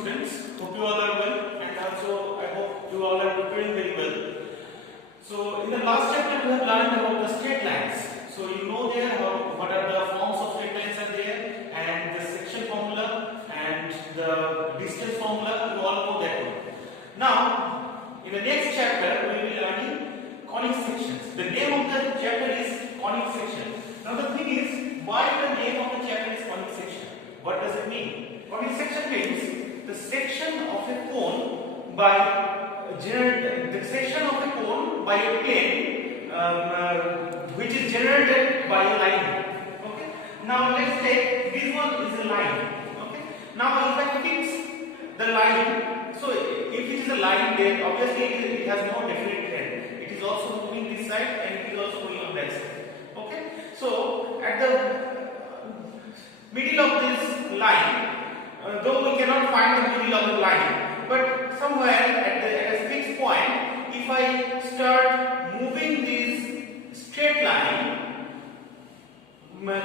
students. Hope you all are well, and also I hope you all are preparing very well. So in the last chapter we have learned about the straight lines. So you know there what are the forms of straight lines are there, and the section formula and the distance formula. You all know that one. Now in the next chapter we will be learning conic sections. The name of the chapter is conic section. Now the thing is, why the name of the chapter is conic section? What does it mean? Conic section means the section of a cone by the section of a cone by a plane which is generated by a line. Okay. Now let's take this one is a line. Okay. Now if I fix the line, so if it is a line, then obviously it has no definite end. It is also moving this side and it is also moving on that side. Okay. So at the middle of this line, though we cannot find the middle of the line, but somewhere at a fixed point, if I start moving this straight line,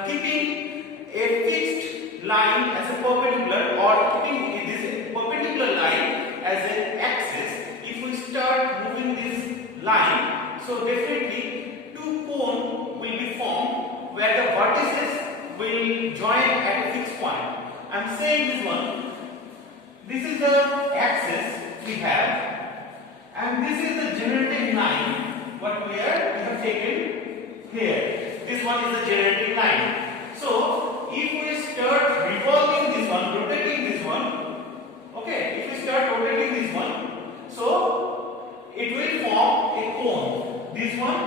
keeping a fixed line as a perpendicular or keeping this perpendicular line as an axis, if we start moving this line, so definitely two cones will be formed where the vertices will join at a fixed point. I am saying this one. This is the axis we have, and this is the generating line. What we have taken here. This one is the generating line. So if we start revolving this one, rotating this one, okay. If we start rotating this one, so it will form a cone. This one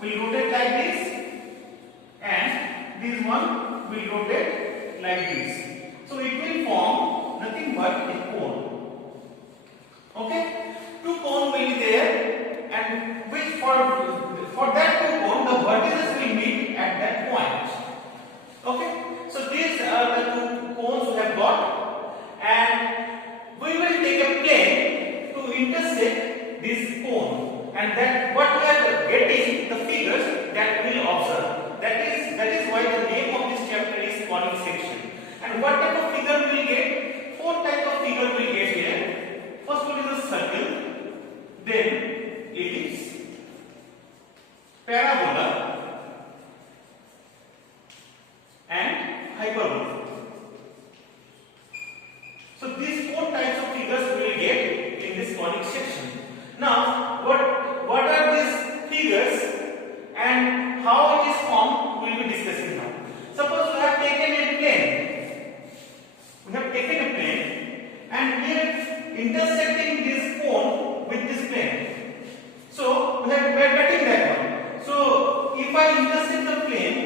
will rotate like this, and this one will rotate like this. So it will form nothing but a cone. Okay? Two cones will be there, and which for that two cone the vertices will meet at that point. Okay? So these are the two cones we have got, and we will take a plane to intersect this cone, and that what we are getting the figures that we will observe. That is why the name of this chapter is conic section. And what type of figure we will get? Four type of figure we will get here. First one is a circle, then ellipse, parabola, and hyperbola. So these four types of figures we will get in this conic section. Now, what are these figures and how it is formed? We will be discussing now. Suppose we have taken a plane. We have taken a plane and we are intersecting this cone with this plane. So we are getting that one. So if I intersect the plane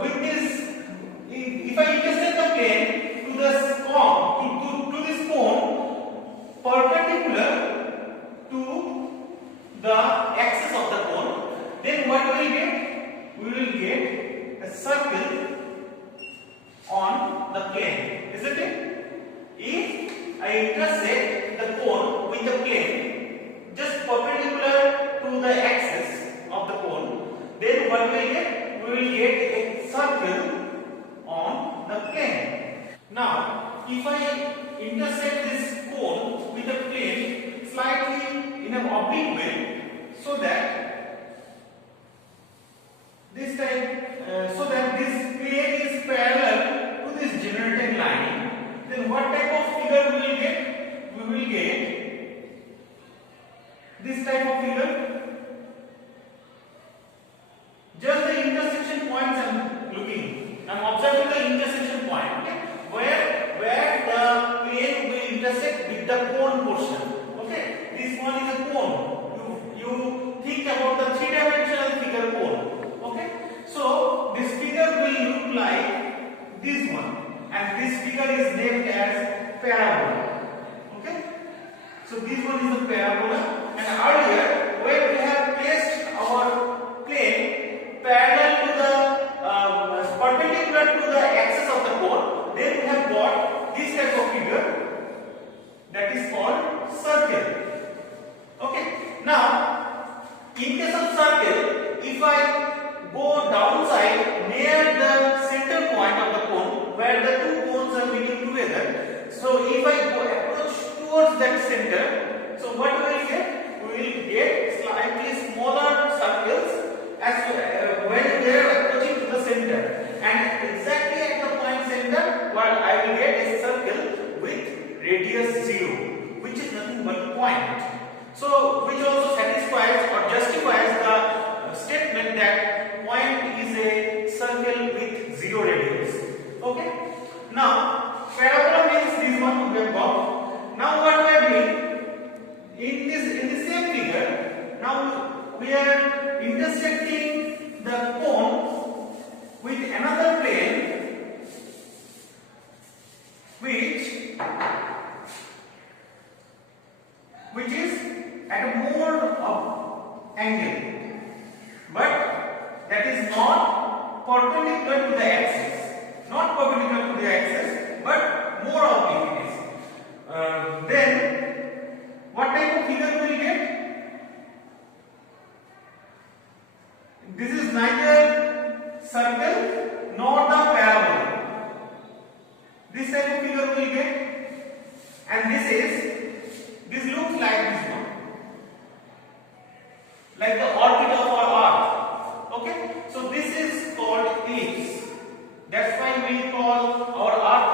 with this, if I intersect the plane to this cone, to this cone perpendicular to the axis of the cone, then what we will get? We will get a circle on the plane, isn't it? If I intersect the cone with the plane just perpendicular to the axis of the cone, then what we will get? We will get a circle on the plane. Now, if I intersect this cone with the plane slightly in an oblique way, so that this plane is parallel to this generating line, then what type of figure we will get? We will get this type of figure. Just the intersection points I am looking. I am observing the intersection point. Okay? Where the plane will intersect with the cone portion. Okay? This one is a cone. You think about the three-dimensional figure cone. Okay, so this figure will look like this one, and this figure is named as parabola. Okay, so this one is the parabola, and earlier when we have placed our plane parallel to the perpendicular to the axis of the cone, then we have got this type of figure that is called circle. Okay, now in case of circle, if I go downside near the center point of center, so what we will get? We will get slightly smaller circles as when we are approaching to the center, and exactly at the point center, well, I will get a circle with radius 0, which is nothing but point. So, which also satisfies or justifies the statement that point is a circle with 0 radius. Okay. Now, parabola means this one we have got. Now, what we are doing in the same figure? Now we are intersecting the cone with another plane, which is at a more of angle, but that is not perpendicular to the axis. Not perpendicular to the axis, but more oblique it is. Then, what type of figure we will get? This is neither circle nor the parabola. This type of figure we will get, and this looks like this one, like the orbit of our Earth. Okay, so this is called ellipse. That's why we call our Earth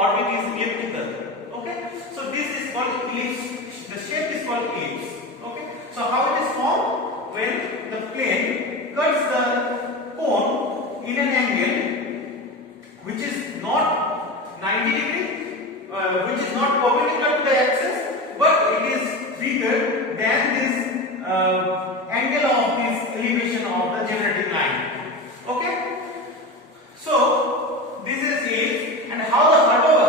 orbit is elliptical. Okay, so this is called ellipse. The shape is called ellipse. Okay, so how it is formed? When the plane cuts the cone in an angle which is not 90 degree, which is not perpendicular to the axis, but it is bigger than this angle of this elevation of the generating line. Okay. So this is ellipse, and how the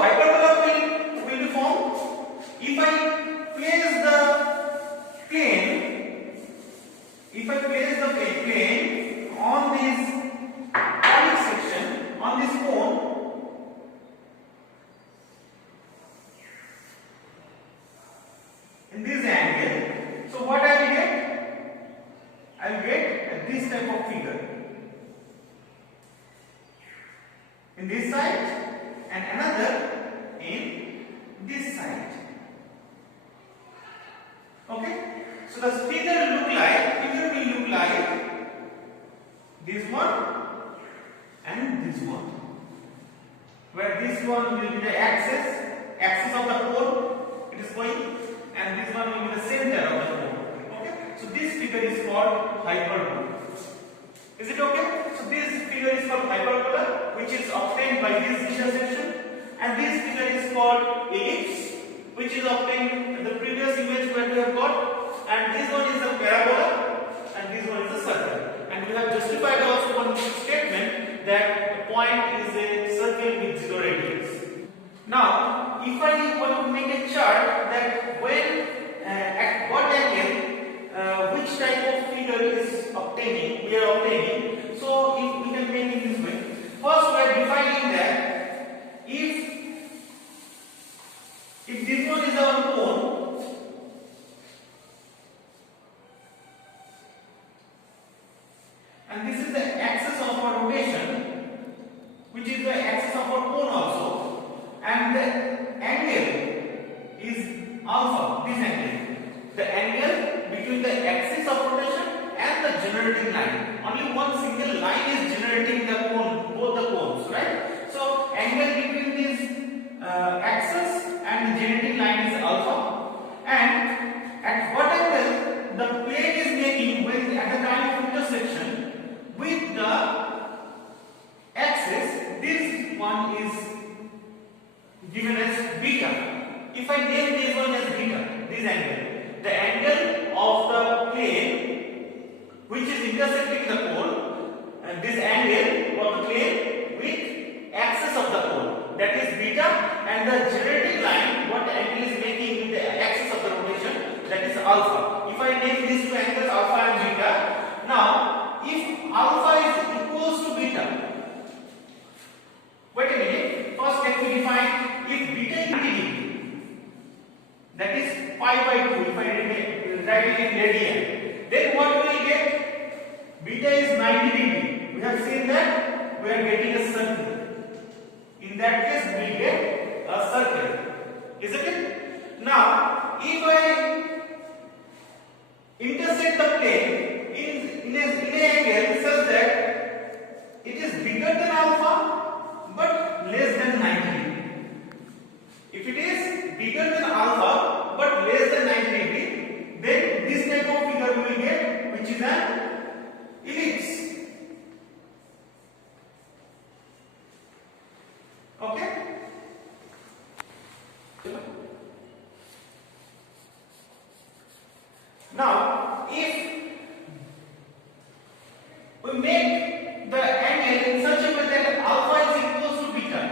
hyperbola will be formed? If I place the plane on this conic section, on this cone, in this angle, so what I will get? I will get this type of figure. In this side and another in this side. Okay, so the figure will look like this one and this one, where this one will be the axis of the cone it is going, and this one will be the center of the cone. Okay, so this figure is called hyperbola. Is it okay? So this figure is called hyperbola, which is obtained by this intersection, and this figure is called ellipse, which is obtained in the previous image where we have got, and this one is a parabola, and this one is a circle. And we have justified also one statement that a point is a circle with 0 radius. Now, if I want to make a chart that when at what angle which type of figure is we are obtaining. So if we can make it this way. First we are defining that if this one is our cone, and this is the axis of our rotation, which is the axis of our cone also, and the angle is alpha, this angle. The angle between the axis of rotation and the generating line. Only one single line is generating the cone, both the cones, right? So angle between this axis and the generating line is alpha, and at what angle the plane is making when at the time of intersection with the axis, this one is given as beta. If I name this one as beta, this angle, the angle of the plane which is intersecting the cone, and this angle of the plane with axis of the cone, that is beta, and the generating line, what angle is making with the axis of the rotation, that is alpha. If I name these two angles alpha and beta, now if alpha is equals to beta, wait a minute, first let me define if beta is 90 degree, that is pi by 2, if I write it in radian, then what we will get? Beta is 90 degree. We have seen that we are getting a circle. In that case, we get a circle. Isn't it? Now, if bigger than alpha but less than 90 degree. If it is bigger than alpha but less than 90 degree, then this type of figure we will get, which is an ellipse. Okay. Now, if we make the angle in such a way that alpha is equals to beta,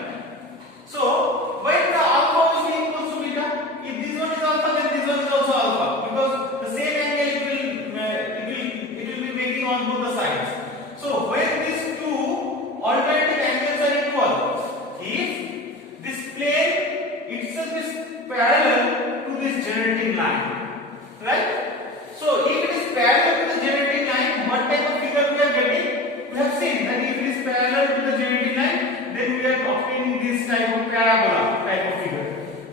so when the alpha will be equals to beta, if this one is alpha, then this one is also alpha, because the same angle it will be making on both the sides. So when these two alternative angles are equal, if this plane itself is parallel to this generating line, right? So if it is parallel to the generating line, what type of figure we are getting? We have seen that if it is parallel to the generating line, then we are obtaining this type of parabola type of figure,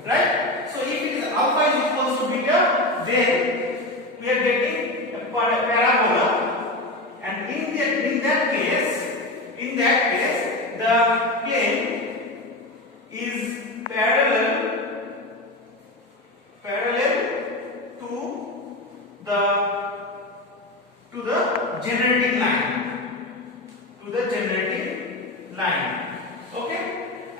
right? So if it is alpha is equals to beta, then we are getting a parabola, and in that case, the plane is parallel to the generating line, okay.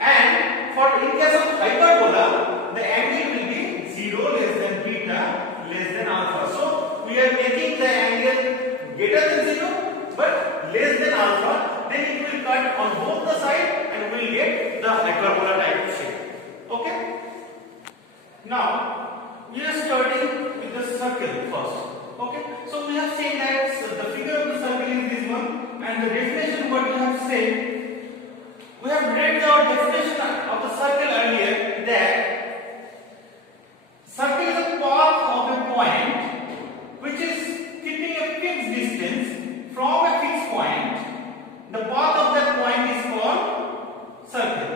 And for in case of hyperbola, the angle will be 0 less than beta less than alpha. So we are making the angle greater than 0 but less than alpha, then it will cut on both the sides and we will get the hyperbola type of shape. Okay. Now we are starting with the circle first. Okay, so we have seen that the figure of the circle is this one, and the definition what we have said, we have read our definition of the circle earlier, that circle is a path of a point which is keeping a fixed distance from a fixed point. The path of that point is called circle.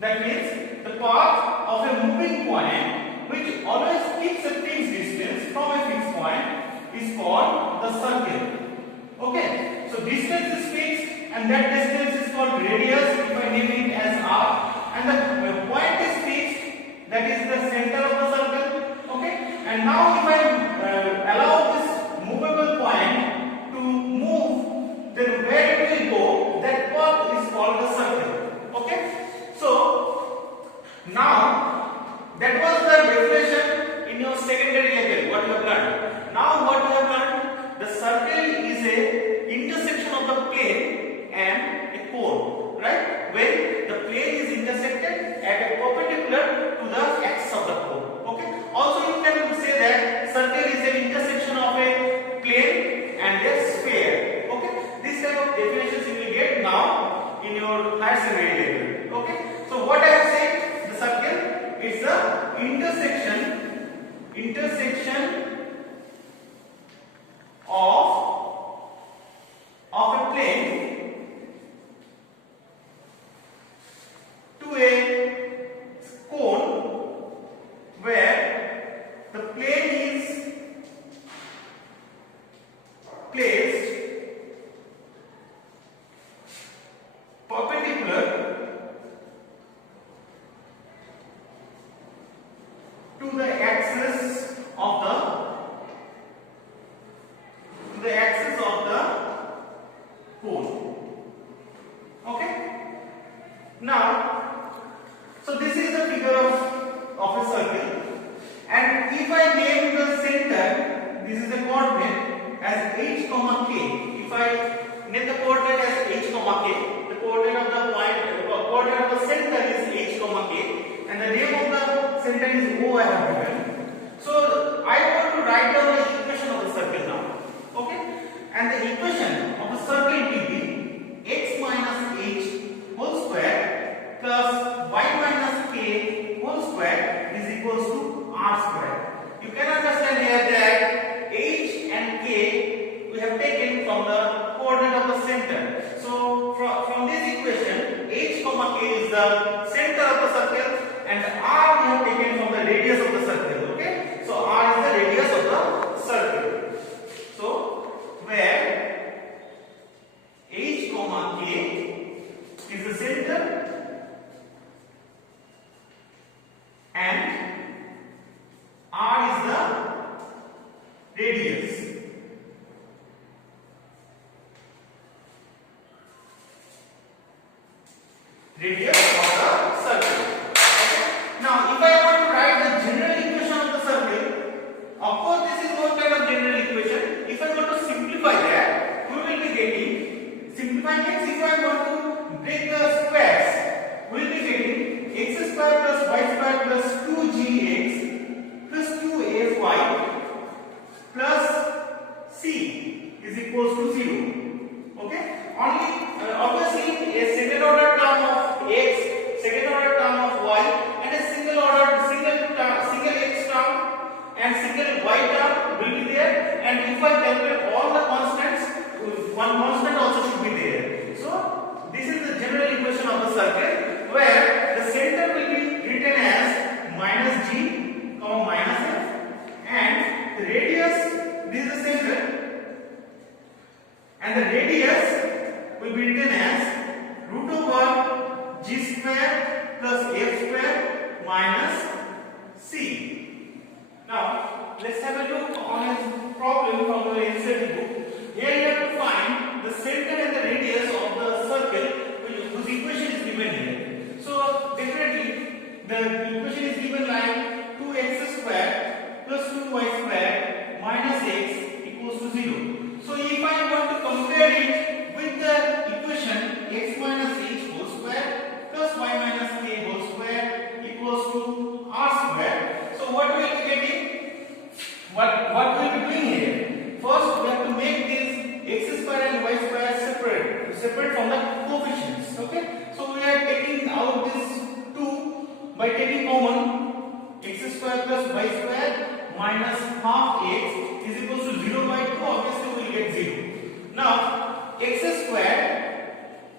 That means the path of a moving point which always keeps a fixed distance from a fixed point is called the circle. Okay, so distance is fixed and that distance is called radius if I name it as r, and the point is fixed, that is the center of the circle. Okay, and now if I allow this movable point to move, then where it will go, that path is called the circle. Okay, so now that was the definition in your secondary level, what you have learned. Now what you have learned, the circle is a intersection of the plane and a cone, right? When the plane is intersected at a perpendicular to the axis of the cone. Okay. Also you can say that circle is an intersection of a plane and a sphere. Okay. This type of definitions you will get now in your higher secondary level. Okay. So what I have said, the circle is the intersection of a plane to a cone where the plane is placed perpendicular to the axis of the cone. Okay. Now, so this is the figure of a circle, and if I name the center, this is the coordinate as h comma k. If I name the coordinate as h comma k, the coordinate of the center is h comma k, and the name of the center is O I have given. So I want to write down the equation of the circle now. Okay, and the equation of the circle will be x minus h whole square plus y minus k whole square is equals to r square. You can understand here that h and k we have taken from the coordinate of the center. So from this equation, h comma k is the center of the circle, and r we have taken from the radius of the circle. Okay, so r is the radius of the circle. So where h comma k radius of the circle. Okay. Now, if I want to write the general equation of the circle, of course, this is one kind of general equation. If I want to simplify that, we will be getting, simplify means if I want to break the squares, we will be getting x square plus y square plus 2gx plus 2fy plus c is equals to 0. Okay. Only obviously a second order term of x, second order term of y, and a single x term and single y term will be there. And if I calculate all the constants, one constant also should be there. So this is the general equation of the circle, where the center will be written as minus g, minus f, and the radius, this is the center, and the radius will be written as root over g square plus f square minus c. Now let's have a look on a problem from the NCERT book. Here you have to find the center and the radius of the circle whose equation is given here. So definitely the equation is given like 2x square plus 2y square minus x equals to 0. So if I want to compare it with the equation x minus h whole square plus y minus k whole square equals to r square. So what we will be getting? What we will be doing here? First, we have to make this x square and y square separate from the coefficients. Okay. So we are taking out this 2 by taking common x square plus y square minus half x is equals to 0 by 2. Obviously, we will get 0. Now, x square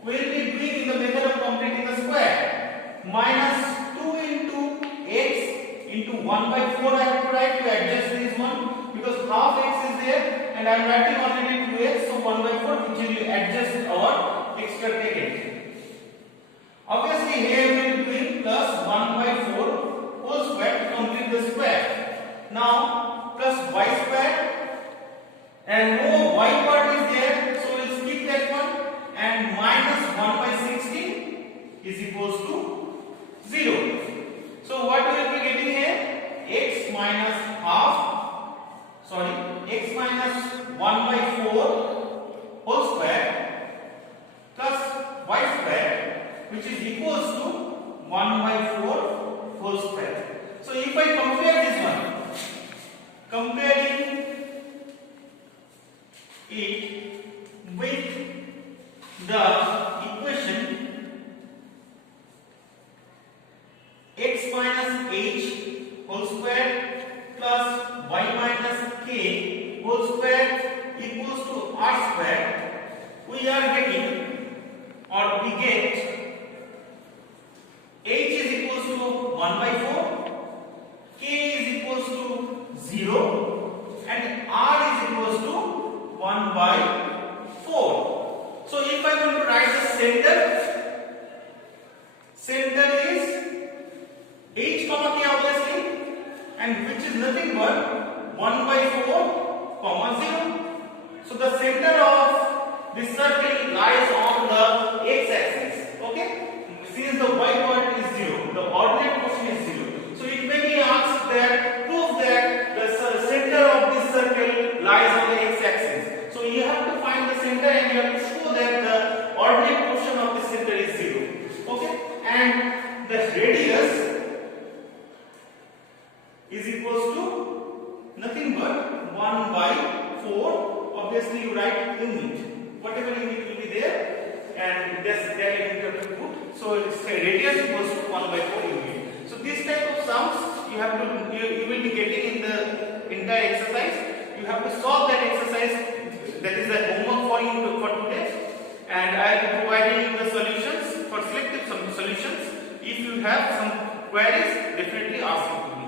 we will be doing in the method of completing the square. Minus 2 into x into 1 by 4 I have to write to adjust this one, because half x is there and I am writing already 2x, so 1 by 4 which will adjust our extra taken. Obviously here we will be doing plus 1 by 4 whole square to complete the square. Now plus y square, and no y part is there, so we will skip that one, and minus 1 by 16 is equals to 0. So what we will be getting here? X minus 1 by 4 whole square plus y square, which is equals to 1 by 4 whole square. So if I compare this one, comparing it with the equation x minus h whole square plus y minus k whole square equals to r square, we are getting, or we get, h is equals to 1 by 4, k is equals to 0, and r is equals to 1 by 4. So if I want to write the center is h comma k obviously, and which is nothing but 1 by 4 comma 0. So the center of this circle lies on the x axis. Okay, since the y part is 0, the ordinate portion is 0. So it may be asked that prove that the center of this circle lies on the x axis. So you have to find the center and you have to show that the ordinate portion of the center is 0. Okay, and the radius is equals to nothing but 1 by 4. Obviously you write unit, whatever unit will be there, and that unit you have to put. So its radius equals to 1 by 4 unit. So this type of sums you will be getting in the entire exercise. You have to solve that exercise. That is the homework for you for today, and I will be providing you the solutions for selective solutions. If you have some queries, definitely ask me.